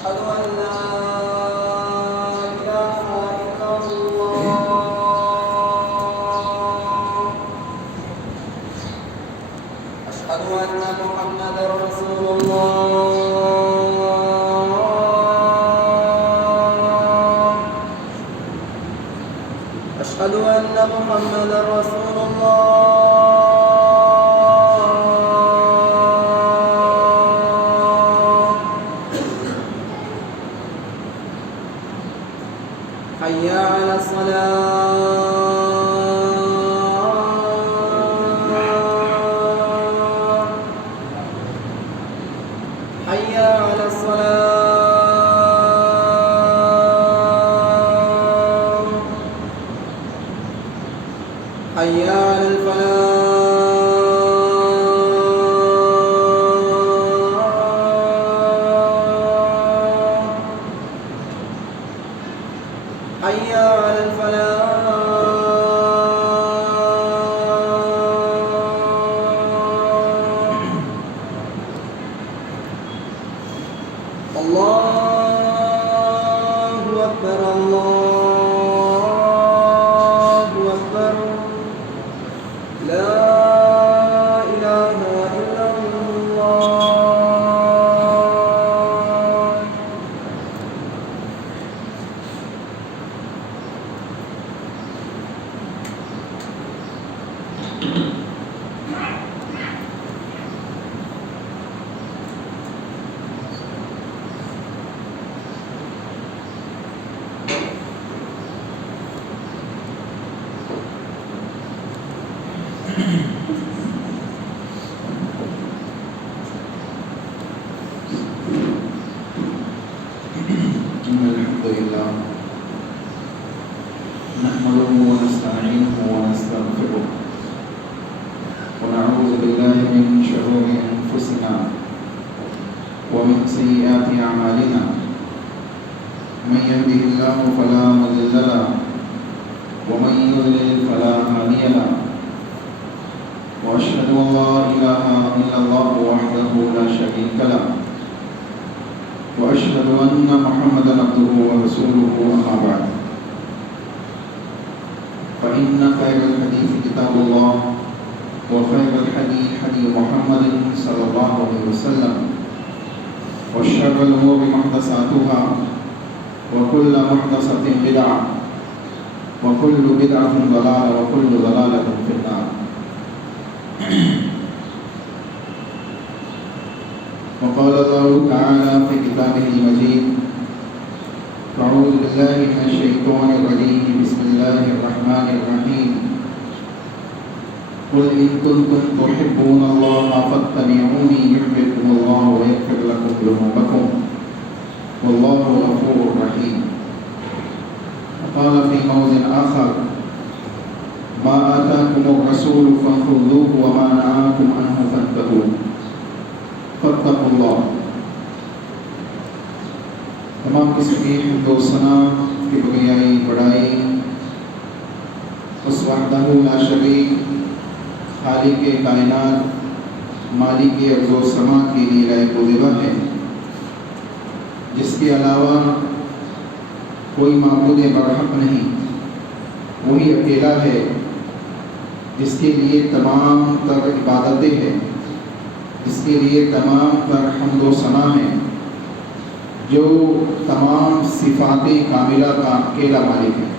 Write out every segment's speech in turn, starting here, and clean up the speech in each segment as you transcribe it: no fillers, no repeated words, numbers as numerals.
أشهد أن لا إله إلا الله. أشهد أن محمدا رسول الله. أشهد أن محمدا رسول الله. حي على الصلاة. حي على الصلاة. حي على الفلاح. حي على الفلاح. الله أكبر الله أكبر لا إله إلا الله. الحمد لله نحمده ونستعينه ونستغفره ونعوذ بالله من شرور أنفسنا ومن سيئات أعمالنا من يهده الله فلا مضل له ومن يضلل فلا هادي له وأشهد أن لا إله إلا الله وحده لا شريك له وأشهد أن محمدا عبده ورسوله أما بعد فإن خير الحديث كتاب الله وخير الحديث حديث محمد صلى الله عليه وسلم وشر الأمور محدثاتها وكل محدثة بدعة وكل بدعة ضلالة وكل ضلالة في النار. وقال الله تعالى في كتابه المجيد أعوذ بالله من الشيطان الرجيم بسم الله الرحمن الرحيم قل إن كنتم تحبون الله فاتبعوني يحببكم الله ويغفر لكم ذنوبكم والله غفور رحيم. وقال في موضع آخر ما آتاكم الرسول فخذوه وما نهاكم عنه فانتهوا فاتقوا اللہ. تمام قسم کی حمد و ثنا کی بغیائی بڑائی اس وحدہ لا شریک خالق کائنات مالک ارض و سما کے لیے لائق و ذبح ہے، جس کے علاوہ کوئی معبود برحق نہیں. وہی اکیلا ہے جس کے لیے تمام تر عبادتیں ہیں، اس کے لیے تمام تر حمد و ثنا ہے، جو تمام صفات کاملہ کا اکیلا مالک ہے.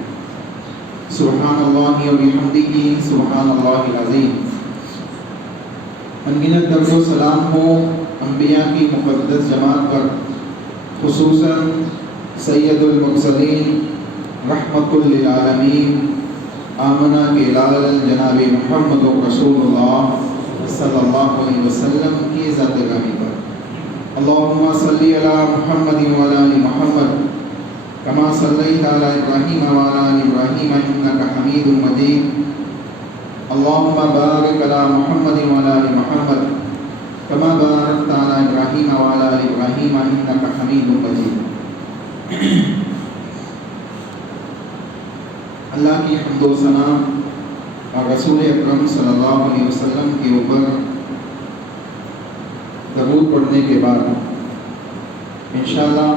سبحان اللہ و بحمدہ سبحان اللہ العظیم. انگنت درود و سلام ہو انبیاء کی مقدس جماعت پر، خصوصاً سید المرسلین رحمت للعالمین آمنہ کے لال جناب محمد رسول اللہ صلی اللہ علیہ وسلم کی ذات گرامی پر. اللہم صلی علی محمد وعلی آل محمد کما صلیت علی ابراہیم وعلی آل ابراہیم انک حمید مجید. اللہم بارک علی محمد وعلی آل محمد کما بارکت علی ابراہیم وعلی آل ابراہیم انک حمید مجید. اللہ کی حمد و ثنا اور رسول اکرم صلی اللہ علیہ وسلم کے اوپر درود پڑھنے کے بعد انشاءاللہ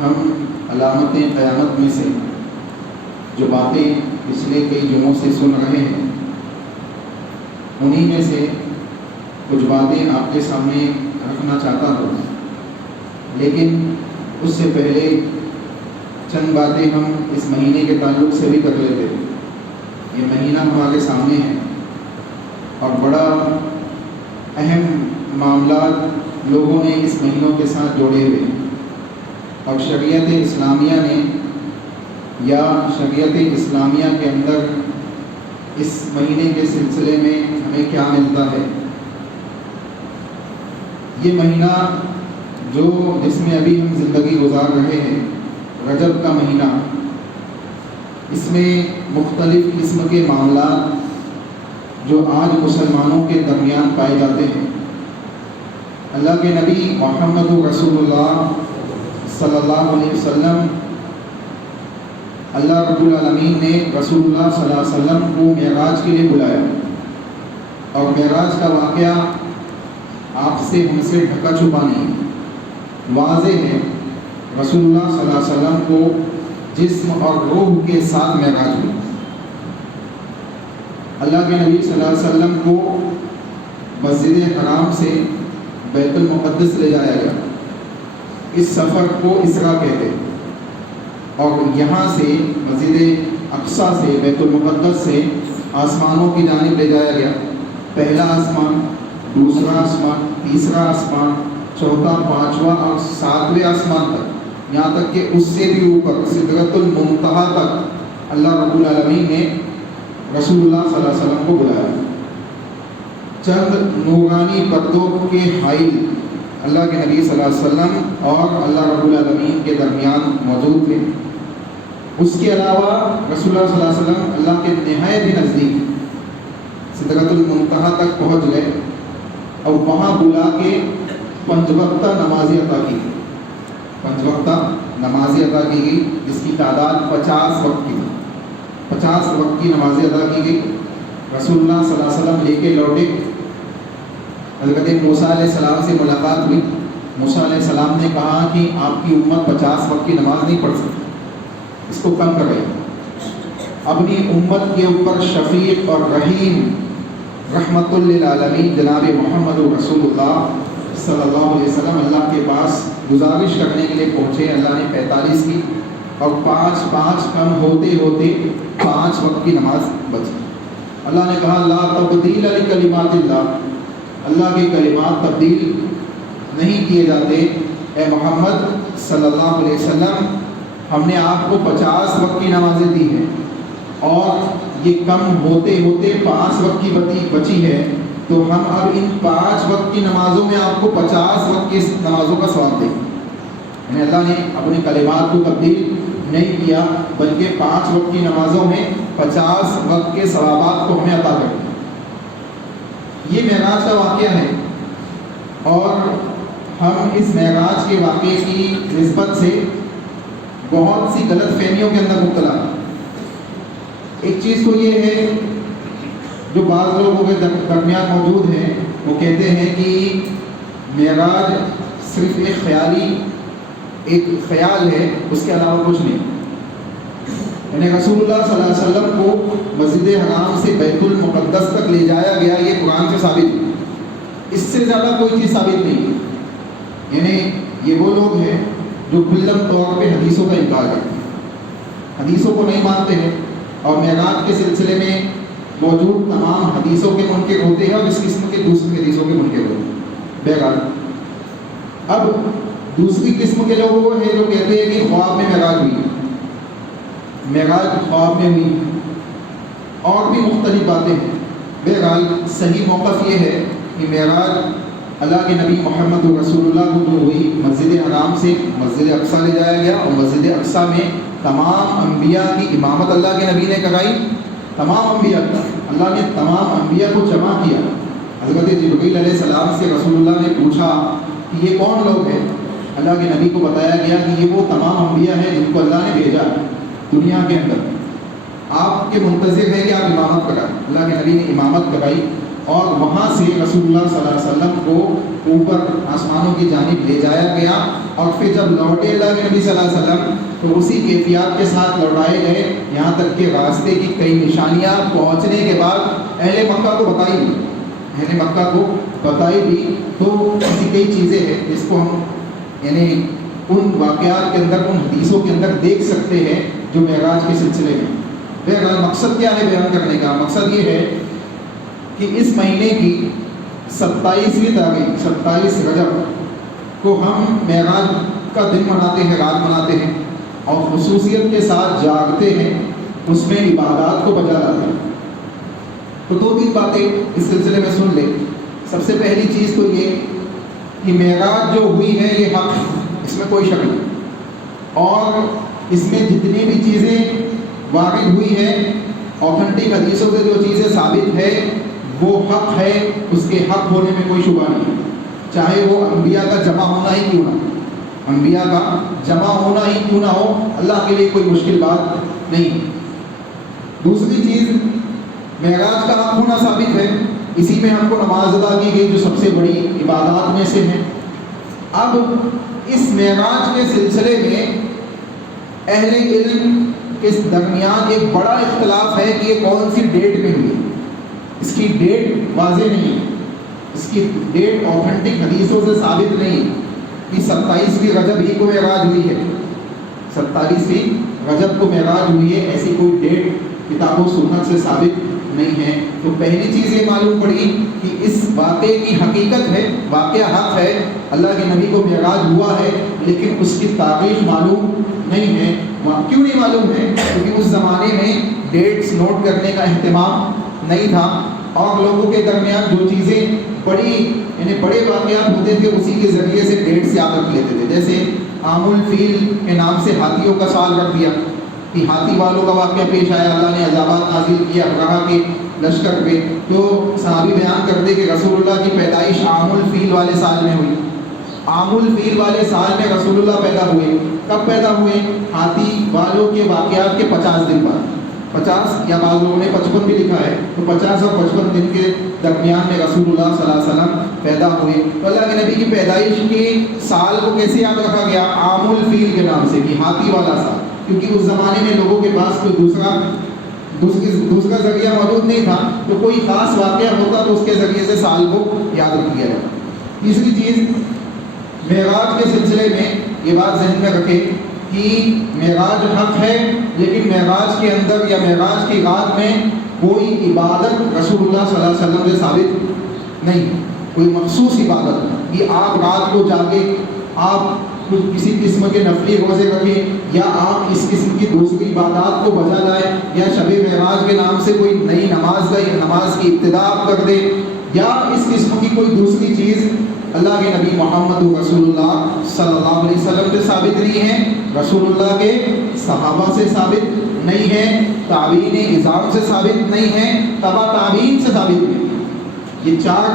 ہم علامتیں قیامت میں سے جو باتیں پچھلے کئی جمعوں سے سن رہے ہیں، انہی میں سے کچھ باتیں آپ کے سامنے رکھنا چاہتا ہوں، لیکن اس سے پہلے چند باتیں ہم اس مہینے کے تعلق سے بھی کر لیتے ہیں۔ یہ مہینہ ہمارے سامنے ہے اور بڑا اہم معاملات لوگوں نے اس مہینوں کے ساتھ جوڑے ہوئے ہیں، اور شریعت اسلامیہ نے یا شریعت اسلامیہ کے اندر اس مہینے کے سلسلے میں ہمیں کیا ملتا ہے۔ یہ مہینہ جس میں ابھی ہم زندگی گزار رہے ہیں، رجب کا مہینہ، اس میں مختلف قسم کے معاملات جو آج مسلمانوں کے درمیان پائے جاتے ہیں، اللہ کے نبی محمد رسول اللہ صلی اللہ علیہ وسلم، اللہ رب العالمین نے رسول اللہ صلی اللہ علیہ وسلم کو معراج کے لیے بلایا، اور معراج کا واقعہ آپ سے ہم سے ڈھکا چھپا نہیں، واضح ہے۔ رسول اللہ صلی اللہ علیہ وسلم کو جسم اور روح کے ساتھ معراج ہوئی۔ اللہ کے نبی صلی اللہ علیہ وسلم کو مسجد حرام سے بیت المقدس لے جایا گیا۔ اس سفر کو اسراء کہتے ہیں، اور یہاں سے مسجد اقصیٰ سے بیت المقدس سے آسمانوں کی جانب لے جایا گیا۔ پہلا آسمان، دوسرا آسمان، تیسرا آسمان، چوتھا، پانچواں اور ساتویں آسمان تک، یہاں تک کہ اس سے بھی اوپر سدرۃ المنتہا تک اللہ رب العالمین نے رسول اللہ صلی اللہ علیہ وسلم کو بلایا۔ چند نورانی پردوں کے حائل اللہ کے نبی صلی اللہ علیہ وسلم اور اللہ رب العالمین کے درمیان موجود تھے۔ اس کے علاوہ رسول اللہ صلی اللہ علیہ وسلم اللہ کے نہایت ہی نزدیک سدرۃ المنتہا تک پہنچ گئے، اور وہاں بلا کے 5 وقتہ نمازیں عطا کی گئی۔ 5 وقتہ نمازیں عطا کی گئی، جس کی تعداد 50 وقت کی تھی۔ 50 وقت کی نمازیں ادا کی گئی۔ رسول اللہ صلی اللہ علیہ وسلم لے کے لوٹے، حضرت موسیٰ علیہ السلام سے ملاقات ہوئی۔ موسیٰ علیہ السلام نے کہا کہ آپ کی امت 50 وقت کی نماز نہیں پڑھ سکتی، اس کو کم کرے۔ اپنی امت کے اوپر شفیق اور رحیم رحمت للعالمین جناب محمد رسول اللہ صلی اللہ علیہ وسلم اللہ کے پاس گزارش کرنے کے لیے پہنچے۔ اللہ نے 45 کی، اور 5 کم ہوتے ہوتے 5 وقت کی نماز بچی۔ اللہ نے کہا لا تبدیل لکلمات اللہ، اللہ کے کلمات تبدیل نہیں کیے جاتے۔ اے محمد صلی اللہ علیہ وسلم، ہم نے آپ کو 50 وقت کی نمازیں دی ہیں، اور یہ کم ہوتے ہوتے 5 وقت کی بچی ہے، تو ہم اب ان 5 وقت کی نمازوں میں آپ کو 50 وقت کی نمازوں کا ثواب دیں۔ یعنی اللہ نے اپنے کلمات کو تبدیل نہیں کیا، بلکہ 5 وقت کی نمازوں میں 50 وقت کے ثوابات کو ہمیں عطا کر دیا۔ یہ معراج کا واقعہ ہے، اور ہم اس معراج کے واقعے کی نسبت سے بہت سی غلط فہمیوں کے اندر مبتلا ہیں۔ ایک چیز تو یہ ہے جو بعض لوگوں کے درمیان موجود ہے، وہ کہتے ہیں کہ معراج صرف ایک خیال ہے، اس کے علاوہ کچھ نہیں۔ یعنی رسول اللہ صلی اللہ علیہ وسلم کو مسجد حرام سے بیت المقدس تک لے جایا گیا، یہ قرآن سے ثابت ہے، اس سے زیادہ کوئی چیز ثابت نہیں۔ یعنی یہ وہ لوگ ہیں جو کلم طور پہ حدیثوں کا انکار کرتے ہیں، حدیثوں کو نہیں مانتے ہیں، اور معراج کے سلسلے میں موجود تمام حدیثوں کے منکر ہوتے ہیں، اور اس قسم کے دوسری حدیثوں کے منکر ہوتے ہیں۔ بہرحال اب دوسری قسم کے لوگ وہ ہیں جو کہتے ہیں کہ خواب میں معراج ہوئی، معراج خواب میں ہوئی، اور بھی مختلف باتیں ہیں۔ بہرحال صحیح موقف یہ ہے کہ معراج اللہ کے نبی محمد رسول اللہ کو جو ہوئی، مسجد حرام سے مسجد اقصیٰ لے جایا گیا، اور مسجد اقصیٰ میں تمام انبیاء کی امامت اللہ کے نبی نے کرائی۔ تمام انبیاء کا اللہ نے تمام انبیاء کو جمع کیا۔ حضرت جبرائیل علیہ السلام سے رسول اللہ نے پوچھا کہ یہ کون لوگ ہیں؟ اللہ کے نبی کو بتایا گیا کہ یہ وہ تمام انبیاء ہیں جن کو اللہ نے بھیجا دنیا کے اندر، آپ کے منتظر ہے کہ آپ امامت کرائیں۔ اللہ کے نبی نے امامت کرائی، اور وہاں سے رسول اللہ صلی اللہ علیہ وسلم کو اوپر آسمانوں کی جانب لے جایا گیا، اور پھر جب لوٹے اللہ کے نبی صلی اللہ علیہ وسلم تو اسی کیفیات کے ساتھ لوٹائے گئے، یہاں تک کہ راستے کی کئی نشانیاں پہنچنے کے بعد اہل مکہ کو بتائی بھی، تو ایسی کئی چیزیں ہیں جس کو ہم یعنی ان واقعات کے اندر، ان حدیثوں کے اندر دیکھ سکتے ہیں جو معراج کے سلسلے میں۔ بہرحال مقصد کیا ہے بیان کرنے کا؟ مقصد یہ ہے کہ اس مہینے کی 27ویں تاریخ 27 رجب کو ہم معراج کا دن مناتے ہیں، رات مناتے ہیں، اور خصوصیت کے ساتھ جاگتے ہیں، اس میں عبادات کو بجا لاتے ہیں۔ تو 2-3 باتیں اس سلسلے میں سن لیں۔ سب سے پہلی چیز تو یہ کہ معراج جو ہوئی ہے یہ حق ہے، اس میں کوئی شک نہیں، اور اس میں جتنی بھی چیزیں وارد ہوئی ہیں اوتھنٹک حدیثوں سے جو چیزیں ثابت ہے وہ حق ہے، اس کے حق ہونے میں کوئی شبہ نہیں، چاہے وہ انبیاء کا جمع ہونا ہی کیوں نہ ہو، انبیاء کا جمع ہونا ہی کیوں نہ ہو، اللہ کے لیے کوئی مشکل بات نہیں۔ دوسری چیز، معراج کا حق ہونا ثابت ہے، اسی میں ہم کو نماز ادا کی گئی جو سب سے بڑی عبادات میں سے ہے۔ اب اس معراج کے سلسلے میں اہل علم کے درمیان ایک بڑا اختلاف ہے کہ یہ کون سی ڈیٹ میں ہوئی۔ اس کی ڈیٹ واضح نہیں ہے، اس کی ڈیٹ اوتھنٹک حدیثوں سے ثابت نہیں کہ 27ویں رجب ہی کو معراج ہوئی ہے، 27ویں رجب کو معراج ہوئی ہے، ایسی کوئی ڈیٹ کتاب و سنت سے ثابت نہیں ہے۔ تو پہلی چیز یہ معلوم پڑی کہ اس واقعے کی حقیقت ہے، واقعہ حق ہے، اللہ کے نبی کو معراج ہوا ہے، لیکن اس کی تاریخ معلوم نہیں ہے۔ کیوں نہیں معلوم ہے؟ کیونکہ اس زمانے میں ڈیٹس نوٹ کرنے کا اہتمام نہیں تھا، اور لوگوں کے درمیان جو چیزیں بڑے واقعات ہوتے تھے اسی کے ذریعے سے ڈیٹس یاد رکھ لیتے تھے۔ جیسے عام الفیل کے نام سے ہاتھیوں کا سوال رکھ دیا کہ ہاتھی والوں کا واقعہ پیش آیا، اللہ نے عذابات نازل کیا ابرہہ کے لشکر پہ، تو صحابی بیان کرتے کہ رسول اللہ کی پیدائش عام الفیل والے سال میں ہوئی، عام الفیل والے سال میں رسول اللہ پیدا ہوئے۔ کب پیدا ہوئے؟ ہاتھی والوں کے واقعات کے 50 دن بعد، 50 یا بعض لوگوں نے 55 بھی لکھا ہے، تو 50 اور 55 دن کے درمیان میں رسول اللہ صلی اللہ علیہ وسلم پیدا ہوئے۔ تو اللہ کے نبی کی پیدائش کے سال کو کیسے یاد رکھا گیا؟ عام الفیل کے نام سے، کہ ہاتھی والا سال، کیونکہ اس زمانے میں لوگوں کے پاس کوئی دوسرا ذریعہ موجود نہیں تھا، تو کوئی خاص واقعہ ہوتا تو اس کے ذریعے سے سال کو یاد رکھ لیا جاتا۔ تیسری چیز، معراج کے سلسلے میں یہ بات ذہن میں رکھیں کہ معراج حق ہے، لیکن معراج کے اندر یا معراج کی رات میں کوئی عبادت رسول اللہ صلی اللہ علیہ وسلم سے ثابت نہیں، کوئی مخصوص عبادت کہ آپ رات کو جاگے، آپ کسی قسم کے نفلی روزے رکھیں، یا آپ اس قسم کی دوسری عبادات کو بجا لائیں، یا شب معراج کے نام سے کوئی نئی نماز کی ابتدا آپ کر دیں، یا اس قسم کی کوئی دوسری چیز اللہ کے نبی محمد رسول اللہ صلی اللہ علیہ وسلم سے ثابت نہیں ہے، رسول اللہ کے صحابہ سے ثابت نہیں ہے، تابعین اعظام سے ثابت نہیں ہے، تبع تابعین سے ثابت نہیں ہے۔ یہ 4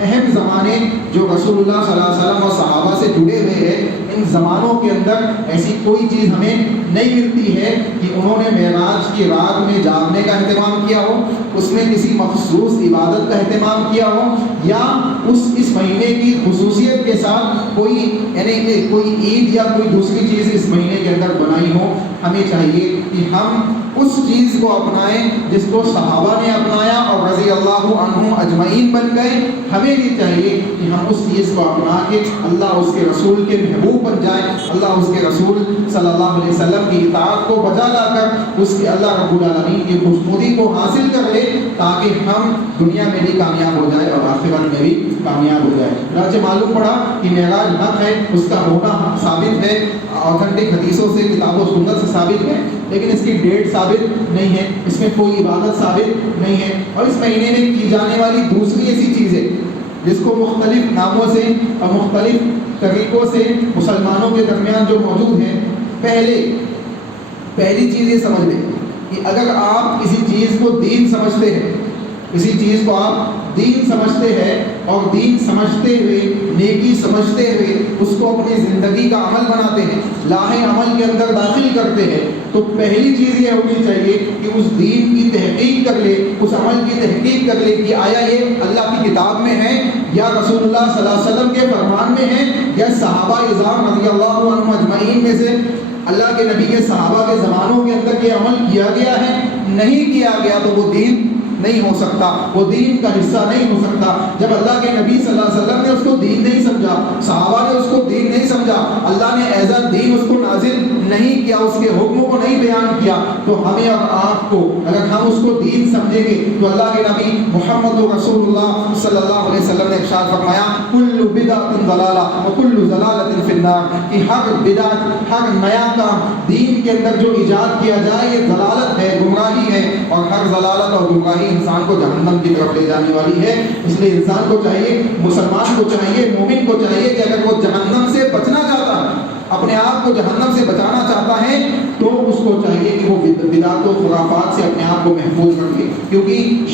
اہم زمانے جو رسول اللہ صلی اللہ علیہ وسلم اور صحابہ سے جڑے ہوئے ہیں، ان زمانوں کے اندر ایسی کوئی چیز ہمیں نہیں ملتی ہے کہ انہوں نے معراج کی رات میں جاگنے کا اہتمام کیا ہو، اس میں کسی مخصوص عبادت کا اہتمام کیا ہو، یا اس مہینے کی خصوصیت کے ساتھ کوئی عید یا کوئی دوسری چیز اس مہینے کے اندر بنائی ہو۔ ہمیں چاہیے کہ ہم اس چیز کو اپنائیں جس کو صحابہ نے اپنایا اور رضی اللہ عنہم اجمعین بن گئے۔ ہمیں بھی چاہیے کہ ہم اس چیز کو اپنا کے اللہ اس کے رسول کے محبوب بن جائیں، اللہ اس کے رسول صلی اللہ علیہ وسلم کی اطاعت کو بجا لا کر اس کے اللہ رب العالمین کی خوشنودی کو حاصل کر لے، تاکہ ہم دنیا میں بھی کامیاب ہو جائے اور آخرت میں بھی کامیاب ہو جائے۔ چنانچہ معلوم پڑا کہ معراج حق ہے، اس کا ہونا ثابت ہے، اوتھنٹک حدیثوں سے، کتاب و سنت سے ثابت ہے، لیکن اس کی ڈیٹ ثابت نہیں ہے، اس میں کوئی عبادت ثابت نہیں ہے۔ اور اس مہینے میں کی جانے والی دوسری ایسی چیزیں جس کو مختلف ناموں سے اور مختلف طریقوں سے مسلمانوں کے درمیان جو موجود ہیں، پہلی چیز یہ سمجھ لیں کہ اگر آپ کسی چیز کو دین سمجھتے ہیں، کسی چیز کو آپ دین سمجھتے ہیں اور دین سمجھتے ہوئے، نیکی سمجھتے ہوئے اس کو اپنی زندگی کا عمل بناتے ہیں، لاہ عمل کے اندر داخل کرتے ہیں، تو پہلی چیز یہ ہونی چاہیے کہ اس دین کی تحقیق کر لے، اس عمل کی تحقیق کر لے کہ آیا یہ اللہ کی کتاب میں ہے یا رسول اللہ صلی اللہ علیہ وسلم کے فرمان میں ہے یا صحابہ اعظام رضی اللہ عنہم اجمعین میں سے اللہ کے نبی کے صحابہ کے زمانوں کے اندر یہ عمل کیا گیا ہے۔ نہیں کیا گیا تو وہ دین نہیں ہو سکتا، وہ دین کا حصہ نہیں ہو سکتا۔ جب اللہ کے نبی صلی اللہ علیہ وسلم نے اس کو دین نہیں سمجھا، صحابہ نے اس کو دین نہیں سمجھا، اللہ نے ایز اے دین اس کو نازل نہیں کیا، اس کے حکموں کو نہیں بیان کیا، تو ہمیں اور آپ کو اگر ہم اس کو دین سمجھیں گے تو اللہ کے نبی محمد رسول اللہ صلی اللہ علیہ وسلم نے ارشاد فرمایا کل بدعۃ ضلالہ وکل ضلالۃ فی النار، کہ ہر بدعت، ہر نیا کام دین کے اندر جو ایجاد کیا جائے یہ ضلالت ہے، گمراہی ہے، اور ہر ضلالت اور گمراہی انسان کو جہنم کی طرف لے جانے والی ہے۔ اس لیے انسان کو چاہیے، مسلمان کو چاہیے، مومن کو چاہیے کہ اگر وہ جہنم سے بچنا چاہتا ہے، اپنے آپ کو جہنم سے بچانا چاہتا ہے، تو اس کو چاہیے کہ وہ بدعات و خرافات سے اپنے آپ کو محفوظ رکھے، کیونکہ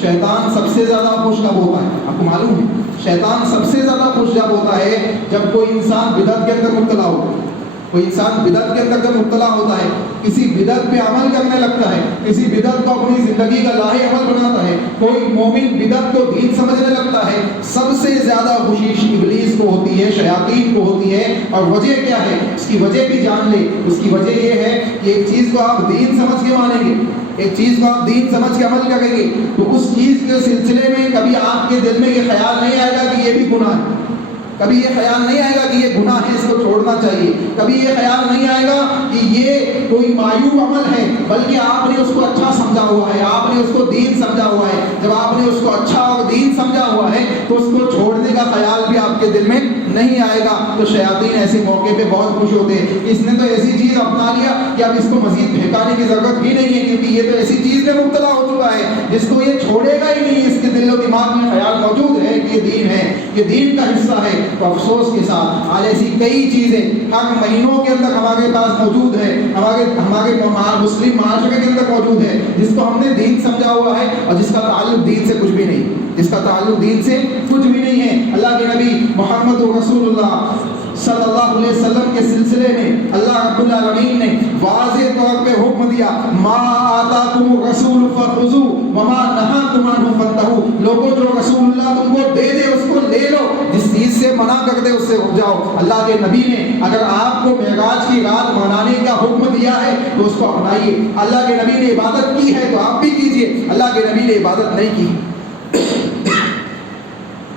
شیطان سب سے زیادہ خوش کب ہوتا ہے؟ آپ کو معلوم ہے شیطان سب سے زیادہ خوش جب ہوتا ہے جب کوئی انسان بدعت کے اندر مبتلا ہوتا ہے۔ کوئی انسان بدعت کے اندر جب مبتلا ہوتا ہے، کسی بدعت پہ عمل کرنے لگتا ہے، کسی بدعت کو اپنی زندگی کا لاہ عمل بناتا ہے، کوئی مومن بدعت کو دین سمجھنے لگتا ہے، سب سے زیادہ خوشی ابلیس کو ہوتی ہے، شیاطین کو ہوتی ہے۔ اور وجہ کیا ہے؟ اس کی وجہ بھی جان لے۔ اس کی وجہ یہ ہے کہ ایک چیز کو آپ دین سمجھ کے مانیں گے، ایک چیز کو آپ دین سمجھ کے عمل کریں گے، تو اس چیز کے سلسلے میں کبھی آپ کے دل میں یہ خیال نہیں آئے گا کہ یہ بھی گناہ ہے، کبھی یہ خیال نہیں آئے گا کہ یہ گناہ ہے، اس کو چھوڑنا چاہیے، کبھی یہ خیال نہیں آئے گا کہ یہ کوئی معیوب عمل ہے، بلکہ آپ نے اس کو اچھا سمجھا ہوا ہے، آپ نے اس کو دین سمجھا ہوا ہے۔ جب آپ نے اس کو اچھا اور دین سمجھا ہوا ہے تو اس کو چھوڑنے کا خیال بھی آپ کے دل میں نہیں آئے گا۔ تو شیاطین ایسے موقع پہ بہت خوش ہوتے ہیں، اس نے تو ایسی چیز اپنا لیا کہ اب اس کو مزید بھٹکانے کی ضرورت بھی نہیں ہے، کیونکہ یہ تو ایسی چیز میں مبتلا ہو چکا ہے جس کو یہ چھوڑے گا ہی نہیں۔ اس کے دل و دماغ میں خیال موجود ہے کہ یہ دین ہے، یہ دین کا حصہ ہے۔ تو افسوس کے ساتھ آج ایسی کئی چیزیں ہر مہینوں کے اندر ہمارے پاس موجود ہے، ہمارے مسلم معاشرے کے اندر موجود ہے، جس کو ہم نے دین سمجھا ہوا ہے اور جس کا تعلق دین سے کچھ بھی نہیں، جس کا تعلق دین سے کچھ بھی نہیں ہے۔ اللہ کے نبی محمد رسول اللہ صلی اللہ علیہ وسلم کے سلسلے میں اللہ رب العالمین نے واضح طور پہ حکم دیا، ما آتاکم الرسول فخذوا وما نہاکم عنہ فانتہوا، لوگوں جو رسول اللہ تم کو دے دے اس کو لے لو، جس چیز سے منع کر دے اس سے رک جاؤ۔ اللہ کے نبی نے اگر آپ کو معراج کی رات منانے کا حکم دیا ہے تو اس کو اپنائیے۔ اللہ کے نبی نے عبادت کی ہے تو آپ بھی کیجئے۔ اللہ کے نبی نے عبادت نہیں کی،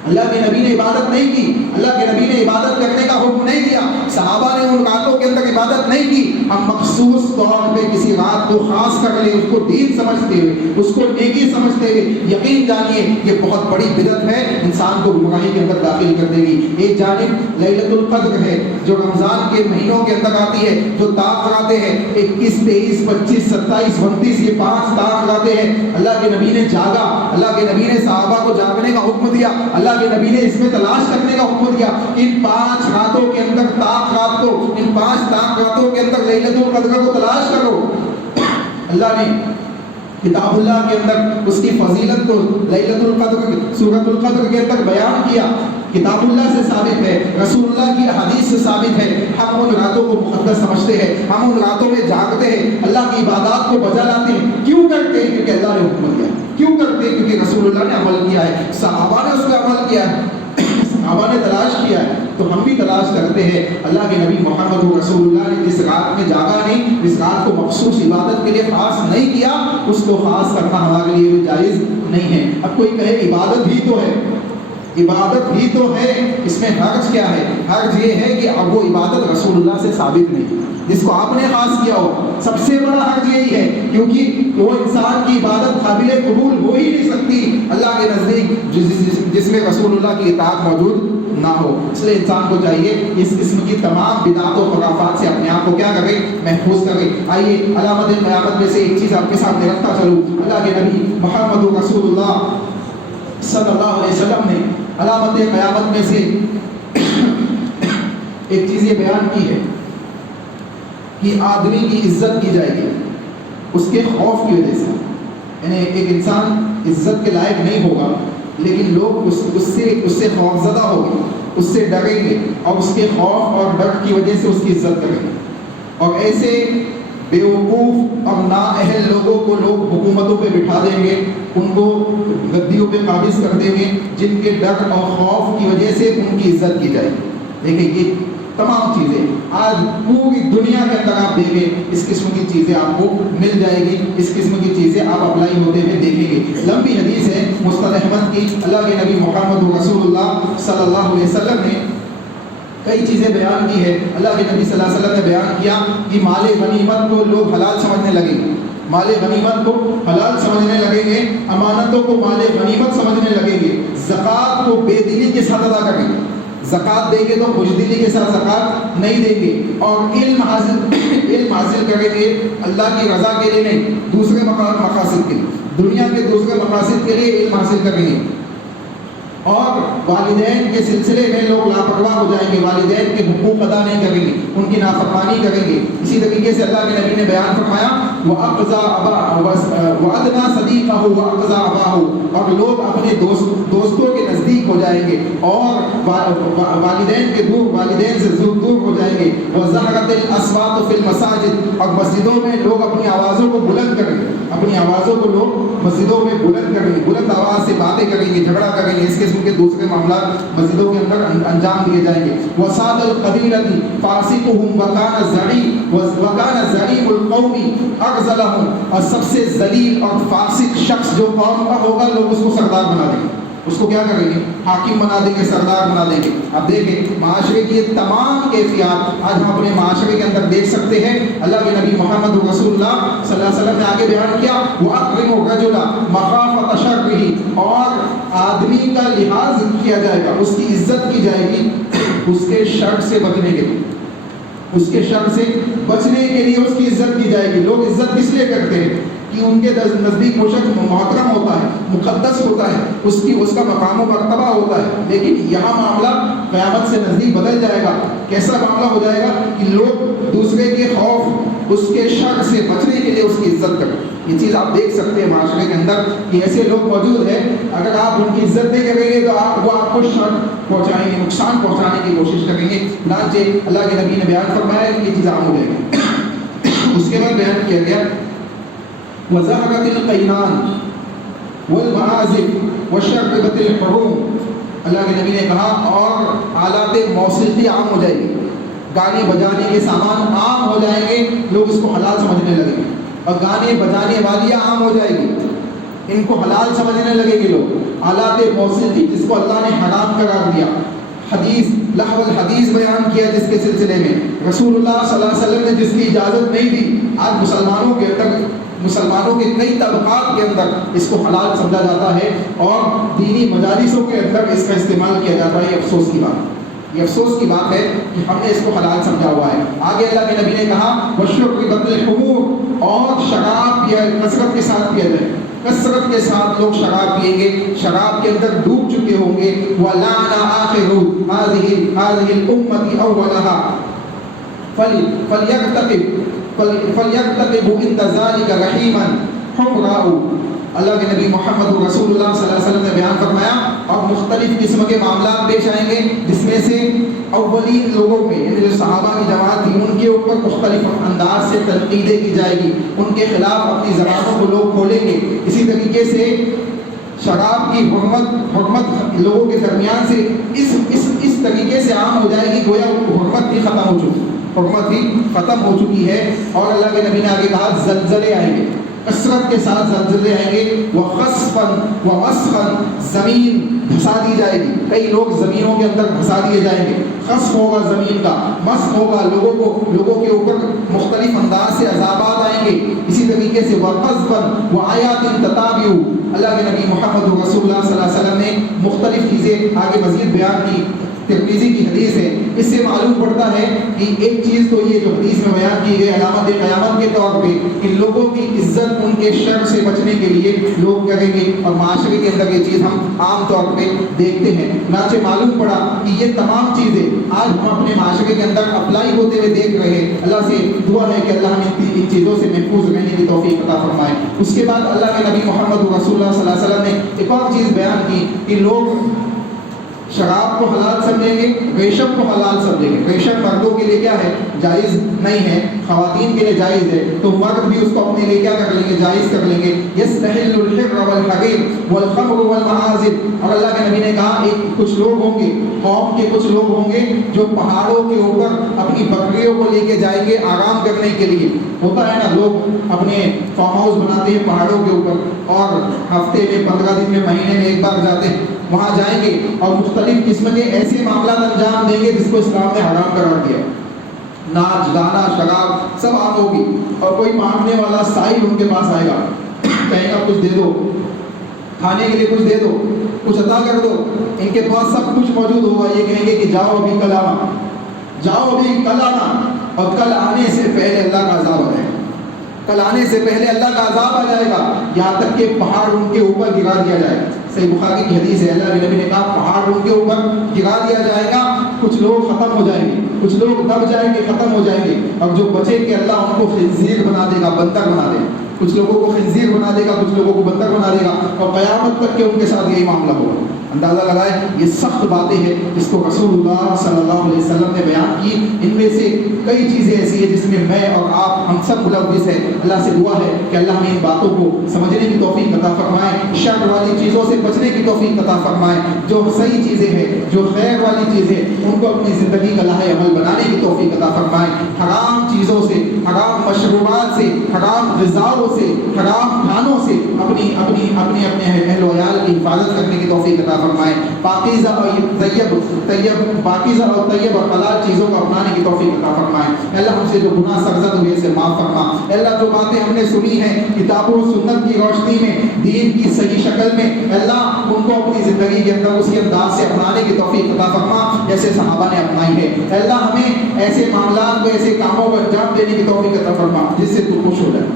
اللہ کے نبی نے عبادت نہیں کی، اللہ کے نبی نے عبادت کرنے کا حکم نہیں دیا، صحابہ نے ان راتوں کے اندر عبادت نہیں کی۔ ہم مخصوص طور پہ کسی رات کو خاص کر لیں، اس کو دین سمجھتے ہوئے، اس کو نیکی سمجھتے ہوئے، یقین جانیے یہ بہت بڑی بدعت ہے، انسان کو گمراہی کے اندر داخل کر دے گی۔ ایک جانب لیلۃ القدر ہے جو رمضان کے مہینوں کے اندر آتی ہے، جو طاق لگاتے ہیں 21، 23، 25، 27، 29، یہ 5 طاق لگاتے ہیں۔ اللہ کے نبی نے جاگا، اللہ کے نبی نے صحابہ کو جاگنے کا حکم دیا، اللہ کے نبی نے اس میں تلاش کرنے کا حکم دیا۔ ان 5 راتوں کے اندر طاق رات کو، ان 5 طاق راتوں کے اندر لیلۃ القدر کو تلاش کرو۔ اللہ نے کتاب اللہ کے اندر اس کی فضیلت کو لیلۃ القدر سورۃ القدر کے اندر بیان کیا، کتاب اللہ سے ثابت ہے، رسول اللہ کی حدیث سے ثابت ہے۔ ہم ان راتوں کو مقدس سمجھتے ہیں، ہم ان راتوں میں جاگتے ہیں، اللہ کی عبادات کو بجا لاتے ہیں۔ کیوں کرتے ہیں؟ کیونکہ اللہ نے حکم دیا۔ کیوں کرتے ہیں؟ کیونکہ رسول اللہ نے عمل کیا ہے، صحابہ نے اس پہ عمل کیا ہے، صحابہ نے تلاش کیا ہے، تو ہم بھی تلاش کرتے ہیں۔ اللہ کے نبی محمد رسول اللہ نے جس رات میں جاگا نہیں، جس رات کو مخصوص عبادت کے لیے خاص نہیں کیا، اس کو خاص کرنا ہمارے لیے بھی جائز نہیں ہے۔ اب کوئی کہے عبادت ہی تو ہے، عبادت ہی تو ہے، اس میں حرج کیا ہے؟ حرج یہ ہے کہ اب وہ عبادت رسول اللہ سے ثابت نہیں، جس کو آپ نے خاص کیا ہو۔ سب سے بڑا حرج یہی ہے، کیونکہ وہ انسان کی عبادت قابل قبول ہو ہی نہیں سکتی اللہ کے نزدیک جس میں رسول اللہ کی اطاعت موجود نہ ہو۔ اس لیے انسان کو چاہیے اس قسم کی تمام بدعات و خرافات سے اپنے آپ کو کیا کرے؟ محفوظ کرے۔ آئیے علامت قیامت میں سے ایک چیز آپ کے سامنے رکھتا چلوں۔ اللہ کے نبی محمد رسول اللہ صلی اللہ علیہ وسلم نے علامت قیامت میں سے ایک چیز یہ بیان کی ہے کہ آدمی کی عزت کی جائے گی اس کے خوف کی وجہ سے، یعنی ایک انسان عزت کے لائق نہیں ہوگا، لیکن لوگ اس سے خوفزدہ ہو گے، اس سے ڈریں گے اور اس کے خوف اور ڈر کی وجہ سے اس کی عزت کریں گے. اور ایسے بیوقوف اور نااہل لوگوں کو لوگ حکومتوں پہ بٹھا دیں گے، ان کو گدیوں پہ قابض کر دیں گے، جن کے ڈر اور خوف کی وجہ سے ان کی عزت کی جائے گی. دیکھیں یہ تمام چیزیں آج پوری دنیا کے اندر آپ دیکھیں، اس قسم کی چیزیں آپ کو مل جائے گی، اس قسم کی چیزیں آپ اپلائی ہوتے ہوئے دیکھیں گے. لمبی حدیث ہے مسند احمد کی، اللہ کے نبی محمد رسول اللہ صلی اللہ علیہ وسلم نے کئی چیزیں بیان کی ہے. اللہ کے نبی صلی اللہ علیہ وسلم نے بیان کیا کہ مال غنیمت کو لوگ حلال سمجھنے لگیں گے، مال غنیمت کو حلال سمجھنے لگیں گے، امانتوں کو مال غنیمت سمجھنے لگیں گے، زکوٰۃ کو بے دلی کے ساتھ ادا کریں گے. زکوٰۃ دیں گے تو خوش دلی کے ساتھ زکوٰۃ نہیں دیں گے، اور علم حاصل کریں گے اللہ کی رضا کے لیے نہیں، دوسرے مقاصد کے لیے، دنیا کے دوسرے مقاصد کے لیے علم حاصل کریں گے. اور والدین کے سلسلے میں لوگ لاپرواہ ہو جائیں گے، والدین کے حقوق ادا نہیں کریں گے، ان کی نافرمانی کریں گے. اسی طریقے سے اللہ کے نبی نے بیان فرمایا وَأَدْنَىٰ صَدِيقَهُ وَأَقْصَىٰ أَبَاهُ، اور لوگ اپنے دوستوں کے نزدیک ہو جائیں گے اور والدین کے دور، والدین سے دور ہو جائیں گے. وَزَهَرَتِ الْأَصْوَاتُ فِي الْمَسَاجِدِ، اور مسجدوں میں لوگ اپنی آوازوں کو بلند کریں گے، اپنی آوازوں کو لوگ مسجدوں میں بلند کریں گے، بلند آواز سے باتیں کریں گے، جھگڑا کریں گے، اس قسم کے دوسرے معاملات مسجدوں کے اندر انجام دیے جائیں گے. وَسَادَ الْقَبِيلَةِ فَاسِقُهُمْ وَكَانَ زَعِيمُ الْقَوْمِ أَغْزَلَهُمْ، اور سب سے ذلیل اور فاسق شخص جو قوم کا ہوگا لوگ اس کو سردار بنا دیں گے، اس کو کیا کریں گے؟ حاکم بنا دیں گے، سردار بنا دیں گے. اب دیکھیں معاشرے کی یہ تمام کیفیات آج ہم اپنے معاشرے کے اندر دیکھ سکتے ہیں. اللہ کے نبی محمد رسول اللہ صلی اللہ علیہ وسلم نے آگے بیان کیا وَأَكْرِمُ الرَّجُلَ مَخَافَةَ شَرِّهِ، اور آدمی کا لحاظ کیا جائے گا، اس کی عزت کی جائے گی اس کے شر سے بچنے کے لیے، اس کے شر سے بچنے کے لیے اس کی عزت کی جائے گی. لوگ عزت کس لیے کرتے ہیں کہ ان کے نزدیک وہ شخص محترم ہوتا ہے، مقدس ہوتا ہے، اس کا مقام و مرتبہ ہوتا ہے. لیکن یہاں معاملہ قیامت سے نزدیک بدل جائے گا. کیسا معاملہ ہو جائے گا کہ لوگ دوسرے کے خوف، اس کے شر سے بچنے کے لیے اس کی عزت کریں. یہ چیز آپ دیکھ سکتے ہیں معاشرے کے اندر کہ ایسے لوگ موجود ہیں، اگر آپ ان کی عزت نہیں کریں گے تو وہ آپ کو شر پہنچائیں گے، نقصان پہنچانے کی کوشش کریں گے. چنانچہ اللہ کے نبی نے بیان فرمایا کہ یہ چیز عام ہو جائے گی. اس کے بعد بیان کیا گیا وَزَهَرَتِ الْقَيْنَانِ وَالْمَعَازِفِ وَشَرِّبَتِ الْحُرُومِ، اللہ کے نبی نے کہا اور آلات موسیقی عام ہو جائے گی، گانے بجانے کے سامان عام ہو جائیں گے، لوگ اس کو حلال سمجھنے لگیں گے. اور گانے بجانے والیاں عام ہو جائے گی، ان کو حلال سمجھنے لگیں گے لوگ. آلات موسیقی جس کو اللہ نے حرام قرار دیا، حدیث لہو الحدیث بیان کیا جس کے سلسلے میں رسول اللہ صلی اللہ علیہ وسلم نے جس کی اجازت نہیں دی، آج مسلمانوں کے اندر، مسلمانوں کے کئی طبقات کے اندر اس کو حلال سمجھا جاتا ہے اور دینی مجالسوں کے اندر اس کا استعمال کیا جاتا ہے. یہ افسوس کی بات ہے، یہ افسوس کی بات ہے کہ ہم نے اس کو حلال سمجھا ہوا ہے. آگے اللہ کے نبی نے کہا وَشُرِّبَتِ الْخُمُورُ، اور شراب پیا کثرت کے ساتھ پیا جائے، کثرت کے ساتھ لوگ شراب پیئیں گے، شراب کے اندر ڈوب چکے ہوں گے. وَلَعْنَ آخِرُ هَذِهِ الْأُمَّةِ أَوَّلَهَا فَلْيَرْتَقِبْ عِنْدَ ذَلِكَ رَحِيمًا حُمْرَاءُ. اللہ کے نبی محمد رسول اللہ صلی اللہ علیہ وسلم نے بیان فرمایا اور مختلف قسم کے معاملات پیش آئیں گے جس میں سے اولین لوگوں میں یعنی جو صحابہ کی جماعت تھی ان کے اوپر مختلف انداز سے تنقیدیں کی جائے گی، ان کے خلاف اپنی زبانوں کو لوگ کھولیں گے. اسی طریقے سے شراب کی حرمت لوگوں کے درمیان سے اس طریقے سے عام ہو جائے گی گویا حرمت بھی ختم ہو چکی ہے. اور اللہ کے نبی نے آگے کہا زلزلے آئیں گے، کثرت کے ساتھ زلزلے آئیں گے. وَخَسْفًا وَمَسْخًا، زمین دھسا دی جائے گی، کئی لوگ زمینوں کے اندر دھسا دیے جائیں گے. خسف ہوگا زمین کا، مسخ ہوگا، لوگوں کے اوپر مختلف انداز سے عذابات آئیں گے. اسی طریقے سے وَقَذْفًا وَآيَاتٍ تَتَابِعُ، اللہ کے نبی محمد رسول اللہ صلی اللہ علیہ وسلم نے مختلف چیزیں آگے مزید بیان کی. ترمذی کی حدیث ہے. اس سے معلوم پڑتا ہے کہ ایک چیز تو یہ جو حدیث میں بیان کی گئی علامت قیامت کے طور پہ کہ لوگوں کی عزت ان کے شر سے بچنے کے لیے لوگ کریں گے, اور معاشرے کے اندر یہ چیز ہم عام طور پہ دیکھتے ہیں. چنانچہ معلوم پڑا کہ یہ تمام چیزیں آج ہم اپنے معاشرے کے اندر اپلائی ہوتے ہوئے دیکھ رہے ہیں. اللہ سے دعا ہے کہ اللہ ہمیں ان چیزوں سے محفوظ رہنے کی توفیق عطا فرمائے. اس کے بعد اللہ کے نبی محمد رسول اللہ صلی اللہ علیہ وسلم نے ایک اور چیز بیان کی کہ لوگ شراب کو حلال سمجھیں گے, ریشم کو حلال سمجھیں گے. ریشم مردوں کے لیے کیا ہے, جائز نہیں ہے, خواتین کے لیے جائز ہے, تو مرد بھی اس کو اپنے لیے کیا کر لیں گے, جائز کر لیں گے. یستحل الحر والحریر والخمر والمعازف. اور اللہ کے نبی نے کہا ایک کچھ لوگ ہوں گے, قوم کے کچھ لوگ ہوں گے جو پہاڑوں کے اوپر اپنی بکریوں کو لے کے جائیں گے آرام کرنے کے لیے. ہوتا ہے نا, لوگ اپنے فارم ہاؤس بناتے ہیں پہاڑوں کے اوپر, اور ہفتے میں 15 دن میں مہینے میں ایک بار جاتے ہیں, وہاں جائیں گے اور مختلف قسم کے ایسے معاملات انجام دیں گے جس کو اسلام نے حرام قرار دیا. ناچ گانا شراب سب عام ہوگی, اور کوئی مانگنے والا سائل ان کے پاس آئے گا, کہے گا کچھ دے دو, کھانے کے لیے کچھ دے دو, کچھ عطا کر دو. ان کے پاس سب کچھ موجود ہوگا. یہ کہیں گے کہ جاؤ ابھی کل آنا, جاؤ ابھی کل آنا, اور کل آنے سے پہلے اللہ کا عذاب آ جائے گا. کل آنے سے پہلے اللہ کا عذاب آ جائے گا, یہاں تک کہ پہاڑ ان کے اوپر گرا دیا جائے. صحیح بخاری کی حدیث ہے, اللہ کے نبی نے کہا پہاڑ ان کے اوپر گرا دیا جائے گا. کچھ لوگ ختم ہو جائیں گے, کچھ لوگ دب جائیں گے, ختم ہو جائیں گے, اور جو بچے کہ اللہ ان کو خنزیر بنا دے گا, بندر بنا دے گا. کچھ لوگوں کو خنزیر بنا دے گا, کچھ لوگوں کو بندر بنا دے گا, اور قیامت تک کے ان کے ساتھ یہی معاملہ ہوگا. اندازہ لگائے یہ سخت باتیں ہیں جس کو رسول اللہ صلی اللہ علیہ وسلم نے بیان کی. ان میں سے کئی چیزیں ایسی ہیں جس میں میں اور آپ ہم سب ملوث ہیں. اللہ سے دعا ہے کہ اللہ ہمیں ان باتوں کو سمجھنے کی توفیق عطا فرمائے, شر والی چیزوں سے بچنے کی توفیق عطا فرمائے. جو صحیح چیزیں ہیں, جو خیر والی چیزیں, ان کو اپنی زندگی کا لائحہ عمل بنانے کی توفیق عطا فرمائے. حرام چیزوں سے, حرام مشروبات سے, حرام غذاؤں سے, حرام کھانوں سے اپنی اپنی اپنے اپنے اہل و عیال کی حفاظت کرنے کی توفیق عطا فرمائے. پاکیزہ اور طیب اور حلال چیزوں کو اپنانے کی توفیق عطا فرمائے. اللہ ہم سے جو گناہ سرزد ہوئے سے معاف فرما. اللہ جو باتیں ہم نے سنی ہیں کتابوں و سنت کی روشنی میں, دین کی صحیح شکل میں, اللہ ان کو اپنی زندگی کے اندر اسی انداز سے اپنانے کی توفیق عطا فرما جیسے صحابہ نے اپنائی ہے. اللہ ہمیں ایسے معاملات کو, ایسے کاموں کو انجام دینے کی توفیق عطا فرما جس سے تو خوش ہو جائے,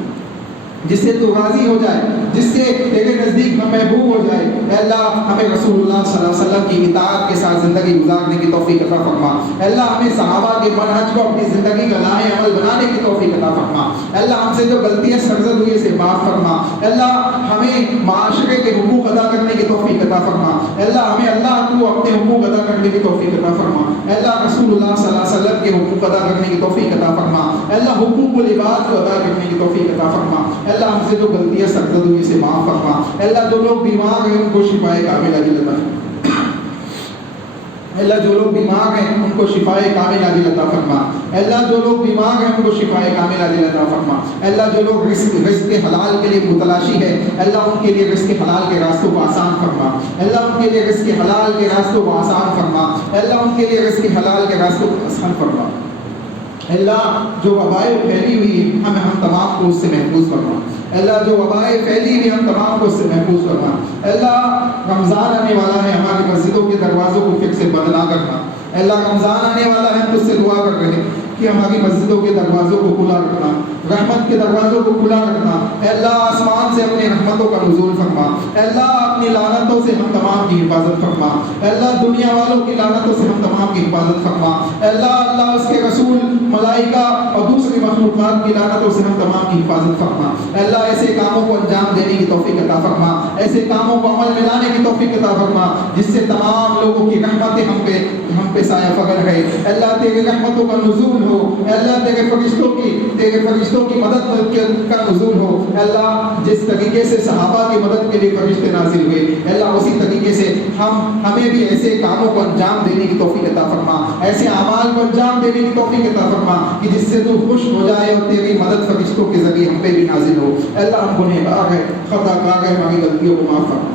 جس سے تو راضی ہو جائے, جس سے تیرے نزدیک محبوب ہو جائے. اے اللہ ہمیں رسول اللہ صلی اللہ علیہ وسلم کی اطاعت کے ساتھ زندگی گزارنے کی توفیق عطا فرما. اے اللہ ہمیں صحابہ کے منہج کو اپنی زندگی کا لائحہ عمل بنانے کی توفیق عطا فرما. اے اللہ ہم سے جو غلطیاں سرزد ہوئی سے معاف فرما. اے اللہ ہمیں معاشرے کے حقوق ادا کرنے کی توفیق عطا فرما. اے اللہ ہمیں اللہ کو اپنے حقوق ادا کرنے کی توفیق عطا فرما. اے اللہ رسول اللہ صلی اللہ علیہ وسلم کے حقوق ادا کرنے کی توفیق عطا فرما. اے اللہ حقوق و لباس کو ادا کرنے کی توفیق عطا فرما. اللہ ہم سے جو غلطیاں سرزد ہوئی سے معاف فرما. اللہ جو لوگ بیمار ہیں ان کو شفائے کاملہ عاجل عطا فرما. اللہ جو لوگ بیمار ہیں ان کو شفائے کاملہ عاجل عطا فرما. اللہ جو لوگ بیمار ہیں ان کو شفائے کاملہ عاجل عطا فرما. اللہ جو لوگ رزق حلال کے لیے متلاشی ہے, اللہ ان کے لیے رزق حلال کے راستوں کو آسان فرما. اللہ ان کے لیے رزق حلال کے راستوں کو آسان فرما. اللہ ان کے لیے رزق حلال کے راستوں کو آسان فرما. اللہ جو وبائیں پھیلی ہوئی ہیں ہم تمام کو اس سے محفوظ فرما. اللہ جو وبائیں پھیلی ہوئی ہم تمام کو اس سے محفوظ فرما. اللہ رمضان آنے والا ہے, ہماری مسجدوں کے دروازوں کو پھر سے بند نہ کرنا. اللہ رمضان آنے والا ہے, ہم تجھ سے دعا کر رہے ہیں کہ ہماری مسجدوں کے دروازوں کو کھلا رکھنا, رحمت کے دروازوں کو کھلا رکھنا. اے اللہ آسمان سے اپنی رحمتوں کا نزول فرما. اے اللہ اپنی لعنتوں سے ہم تمام کی حفاظت فرما. اے اللہ دنیا والوں کی لعنتوں سے ہم تمام کی حفاظت فرما. اے اللہ اس کے رسول, ملائکہ اور دوسری مخلوقات کی لعنتوں سے ہم تمام کی حفاظت فرما. اے اللہ ایسے کاموں کو انجام دینے کی توفیق عطا فرما, ایسے کاموں کو عمل میں لانے کی توفیق عطا فرما جس سے تمام لوگوں کی رحمتیں ہم پہ سایہ فگن رہے. اے اللہ تیری رحمتوں کا نزول ہو. اے اللہ تیرے فرشتوں کی مدد کا نزول ہو. اے اللہ جس طریقے سے صحابہ کی مدد کے لیے فرشتے نازل ہوئے, اے اللہ اسی طریقے سے ہمیں بھی ایسے کاموں کو انجام دینے کی توفیق عطا فرما, ایسے اعمال کو انجام دینے کی توفیق عطا فرما کہ جس سے تو خوش ہو جائے اور تیری مدد فرشتوں کے ذریعے ہم پہ بھی نازل ہو. اے اللہ ہم گنہگار ہیں, خطا کار ہیں, ہماری غلطیوں کو معاف فرما.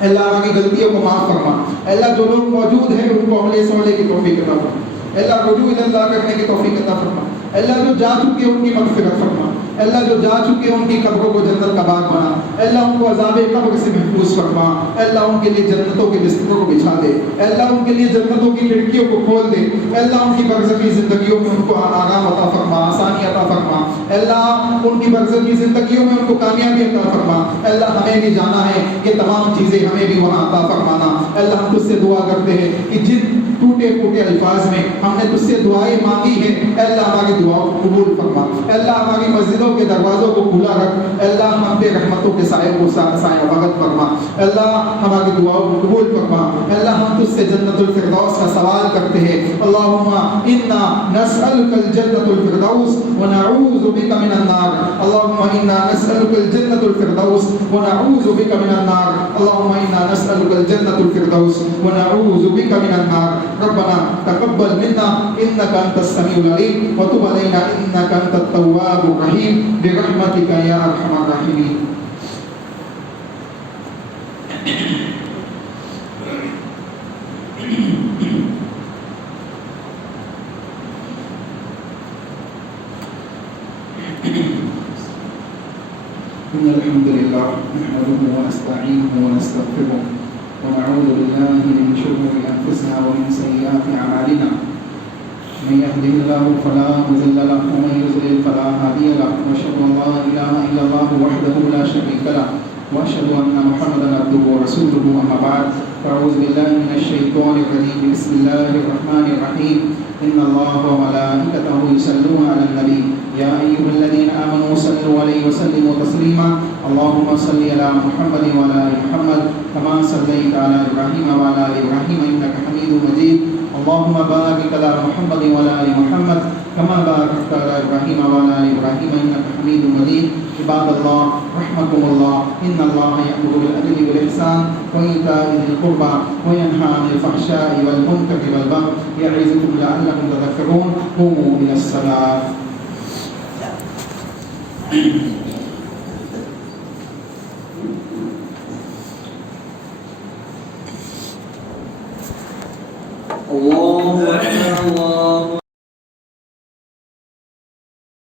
اے اللہ ہماری غلطیوں کو معاف فرما. اے اللہ جو لوگ موجود ہیں ان کو عمل سمجھنے کی توفیق عطا فرما. اے اللہ رجوع اللہ کرنے کی توفیق عطا فرما. اے اللہ جو جا چکے ان کی مغفرت فرما. اللہ جو جا چکے ان کی قبروں کو جنت کا باغ بنا، اللہ ان کو عذاب قبر سے محفوظ فرما، اللہ ان کے لیے جنتوں کے بستروں کو بچھا دے، اللہ ان کے لیے جنتوں کی کھڑکیوں کو کھول دے، اللہ ان کی برزخی زندگیوں میں ان کو آرام عطا فرما، آسانی عطا فرما، اللہ ان کی برزخی زندگیوں میں ان کو کامیابی عطا فرما، اللہ ہمیں بھی جانا ہے، یہ تمام چیزیں ہمیں بھی وہاں عطا فرمانا، اللہ ہم تجھ سے دعا کرتے ہیں کہ جن ٹوٹے پھوٹے الفاظ میں ہم نے تجھ سے دعائیں مانگی ہیں، اللہ ہماری دعاؤں کو قبول فرما، اللہ ہماری مسجدوں کے دروازوں کو کھلا رکھ، اللہ ہم پہ رحمتوں کے سائے کو سایہ وقت فرما، اللہ ہماری دعاؤں کو قبول فرما، اللہ ہم تجھ سے جنت الفردوس کا سوال کرتے ہیں، اللہم انا نسألک الجنت الفردوس ونعوذ بک من النار، اللہم انا نسألک الجنت الفردوس ونعوذ بک من النار، اللہم انا نسألک الجنت الفردوس ونعوذ بک من النار، ربنا تقبل منا انك انت السميع العليم وتب علينا انك انت التواب الرحيم برحمتك يا ارحم الراحمين. إن الحمد لله نحمده ونستعينه ونستغفره ونعوذ بالله من شرور أنفسنا ومن سيئات أعمالنا، من يهده الله فلا مضل له ومن يضلل فلا هادي له، وأشهد أن لا إله إلا الله وحده لا شريك له، وأشهد أن محمدا عبده ورسوله، أما بعد فأعوذ بالله من الشيطان الرجيم، بسم الله الرحمن الرحيم، إن الله وملائكته يصلون على النبي يا أيها الذين آمنوا صلوا عليه وسلموا تسليما، اللهم صل على محمد وعلى آل محمد كما صليت على إبراهيم وعلى آل إبراهيم إنك حميد مجيد، اللهم بارك على محمد وعلى آل محمد كما باركت على إبراهيم وعلى آل إبراهيم إنك حميد مجيد. عباد الله رحمكم الله، إن الله يأمر بالعدل والإحسان وإيتاء ذي القربى وينهى عن الفحشاء والمنكر والبغي يعظكم لعلكم تذكرون. قوموا إلى الصلاة. اللہ